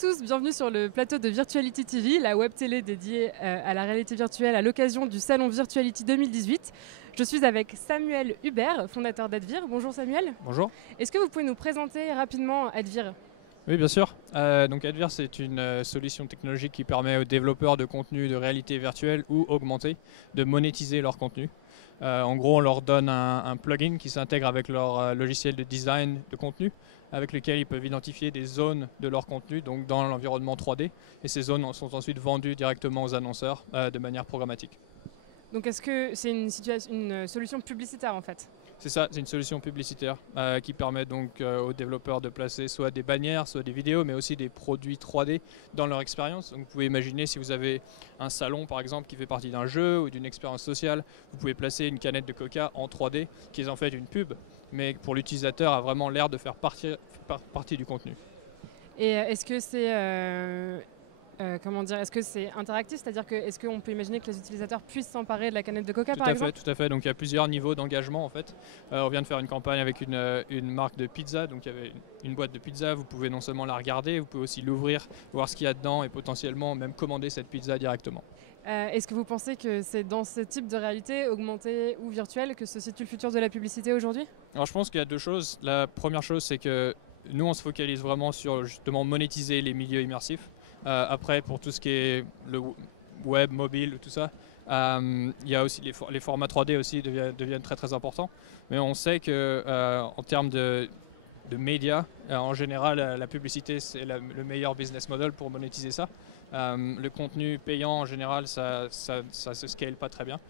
tous, bienvenue sur le plateau de Virtuality TV, la web télé dédiée à la réalité virtuelle à l'occasion du salon Virtuality 2018. Je suis avec Samuel Hubert, fondateur d'Advir. Bonjour Samuel. Bonjour. Est-ce que vous pouvez nous présenter rapidement Advir ? Oui, bien sûr. Donc Advir, c'est une solution technologique qui permet aux développeurs de contenu de réalité virtuelle ou augmentée de monétiser leur contenu. En gros, on leur donne un plugin qui s'intègre avec leur logiciel de design de contenu, avec lequel ils peuvent identifier des zones de leur contenu, donc dans l'environnement 3D. Et ces zones sont ensuite vendues directement aux annonceurs de manière programmatique. Donc est-ce que c'est une solution publicitaire en fait ? C'est ça, c'est une solution publicitaire qui permet donc aux développeurs de placer soit des bannières, soit des vidéos, mais aussi des produits 3D dans leur expérience. Donc vous pouvez imaginer si vous avez un salon par exemple qui fait partie d'un jeu ou d'une expérience sociale, vous pouvez placer une canette de Coca en 3D qui est en fait une pub, mais pour l'utilisateur a vraiment l'air de faire partie du contenu. Et est-ce que c'est est-ce que c'est interactif, c'est-à-dire que est-ce qu'on peut imaginer que les utilisateurs puissent s'emparer de la canette de Coca par exemple ? Tout à fait. Donc il y a plusieurs niveaux d'engagement en fait. On vient de faire une campagne avec une marque de pizza, donc il y avait une boîte de pizza. Vous pouvez non seulement la regarder, vous pouvez aussi l'ouvrir, voir ce qu'il y a dedans et potentiellement même commander cette pizza directement. Est-ce que vous pensez que c'est dans ce type de réalité, augmentée ou virtuelle, que se situe le futur de la publicité aujourd'hui ? Alors je pense qu'il y a deux choses. La première chose, c'est que nous on se focalise vraiment sur justement monétiser les milieux immersifs. Après, pour tout ce qui est le web, mobile, tout ça, il y a aussi les formats 3D aussi deviennent très très importants. Mais on sait que en termes de médias, en général, la publicité c'est le meilleur business model pour monétiser ça. Le contenu payant en général, ça se scale pas très bien.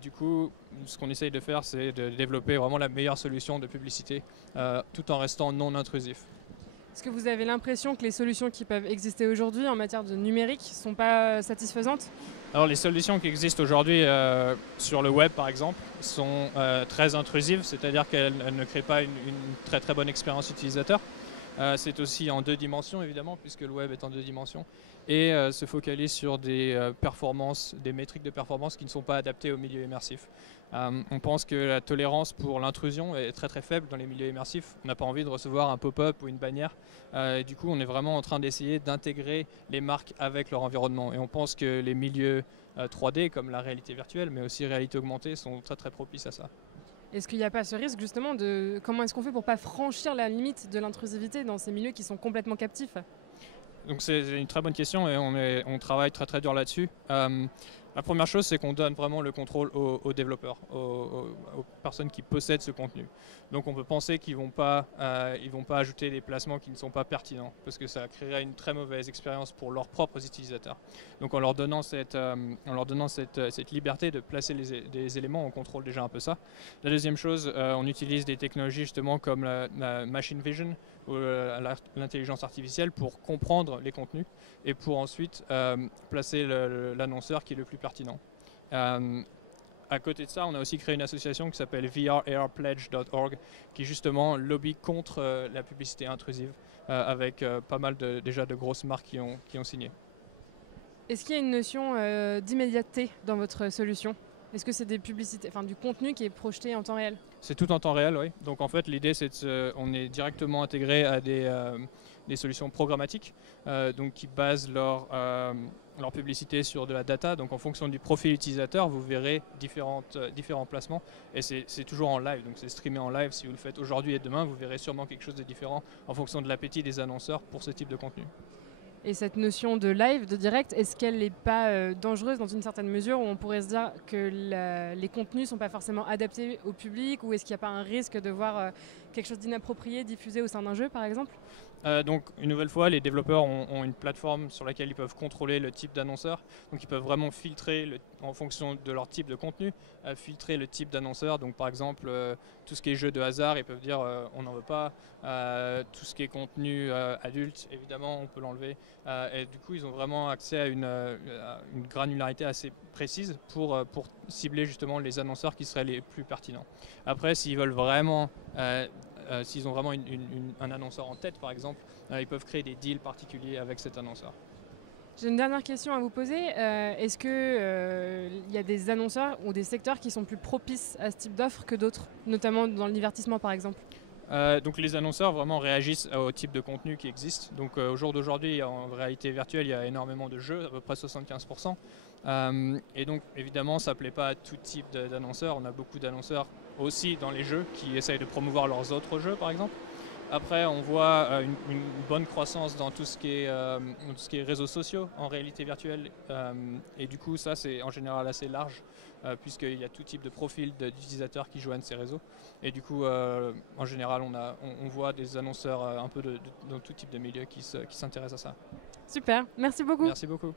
Du coup, ce qu'on essaye de faire, c'est de développer vraiment la meilleure solution de publicité tout en restant non intrusif. Est-ce que vous avez l'impression que les solutions qui peuvent exister aujourd'hui en matière de numérique ne sont pas satisfaisantes ? Alors les solutions qui existent aujourd'hui sur le web par exemple sont très intrusives, c'est-à-dire qu'elles ne créent pas une très très bonne expérience utilisateur. C'est aussi en deux dimensions évidemment, puisque le web est en deux dimensions, et se focalise sur des performances, des métriques de performance qui ne sont pas adaptées au milieu immersif. On pense que la tolérance pour l'intrusion est très très faible dans les milieux immersifs. On n'a pas envie de recevoir un pop-up ou une bannière. Et du coup, on est vraiment en train d'essayer d'intégrer les marques avec leur environnement. Et on pense que les milieux 3D, comme la réalité virtuelle, mais aussi réalité augmentée, sont très très propices à ça. Est-ce qu'il n'y a pas ce risque justement de comment est-ce qu'on fait pour ne pas franchir la limite de l'intrusivité dans ces milieux qui sont complètement captifs ? Donc c'est une très bonne question et on travaille très très dur là-dessus. La première chose, c'est qu'on donne vraiment le contrôle aux développeurs, aux personnes qui possèdent ce contenu. Donc on peut penser qu'ils ne vont pas ajouter des placements qui ne sont pas pertinents, parce que ça créerait une très mauvaise expérience pour leurs propres utilisateurs. Donc en leur donnant cette liberté de placer des éléments, on contrôle déjà un peu ça. La deuxième chose, on utilise des technologies justement comme la machine vision ou l'intelligence artificielle pour comprendre les contenus et pour ensuite placer l'annonceur qui est le plus pertinent. À côté de ça, on a aussi créé une association qui s'appelle VRARpledge.org qui justement lobby contre la publicité intrusive avec pas mal déjà de grosses marques qui ont signé. Est-ce qu'il y a une notion d'immédiateté dans votre solution ? Est-ce que c'est des publicités, du contenu qui est projeté en temps réel ? C'est tout en temps réel, oui. Donc en fait, l'idée, c'est on est directement intégré à des solutions programmatiques donc qui basent leur publicité sur de la data. Donc en fonction du profil utilisateur, vous verrez différents placements. Et c'est toujours en live, donc c'est streamé en live. Si vous le faites aujourd'hui et demain, vous verrez sûrement quelque chose de différent en fonction de l'appétit des annonceurs pour ce type de contenu. Et cette notion de live, de direct, est-ce qu'elle n'est pas dangereuse dans une certaine mesure où on pourrait se dire que les contenus ne sont pas forcément adaptés au public, ou est-ce qu'il n'y a pas un risque de voir quelque chose d'inapproprié diffusé au sein d'un jeu par exemple ? Donc une nouvelle fois, les développeurs ont une plateforme sur laquelle ils peuvent contrôler le type d'annonceur. Donc ils peuvent vraiment filtrer en fonction de leur type de contenu, filtrer le type d'annonceur. Donc par exemple, tout ce qui est jeu de hasard, ils peuvent dire on n'en veut pas. Tout ce qui est contenu adulte, évidemment, on peut l'enlever. Et du coup, ils ont vraiment accès à une granularité assez précise pour cibler justement les annonceurs qui seraient les plus pertinents. Après, s'ils veulent vraiment s'ils ont vraiment un annonceur en tête, par exemple, ils peuvent créer des deals particuliers avec cet annonceur. J'ai une dernière question à vous poser. Est-ce qu'il y a des annonceurs ou des secteurs qui sont plus propices à ce type d'offre que d'autres, notamment dans le divertissement, par exemple ? Donc les annonceurs vraiment réagissent au type de contenu qui existe. Donc au jour d'aujourd'hui, en réalité virtuelle, il y a énormément de jeux, à peu près 75%. Et donc évidemment, ça ne plaît pas à tout type d'annonceurs. On a beaucoup d'annonceurs aussi dans les jeux qui essayent de promouvoir leurs autres jeux, par exemple. Après, on voit une bonne croissance dans tout ce qui est réseaux sociaux en réalité virtuelle. Et du coup, ça, c'est en général assez large, puisqu'il y a tout type de profil d'utilisateurs qui joignent ces réseaux. Et du coup, en général, on voit des annonceurs un peu dans tout type de milieu qui s'intéressent à ça. Super, merci beaucoup. Merci beaucoup.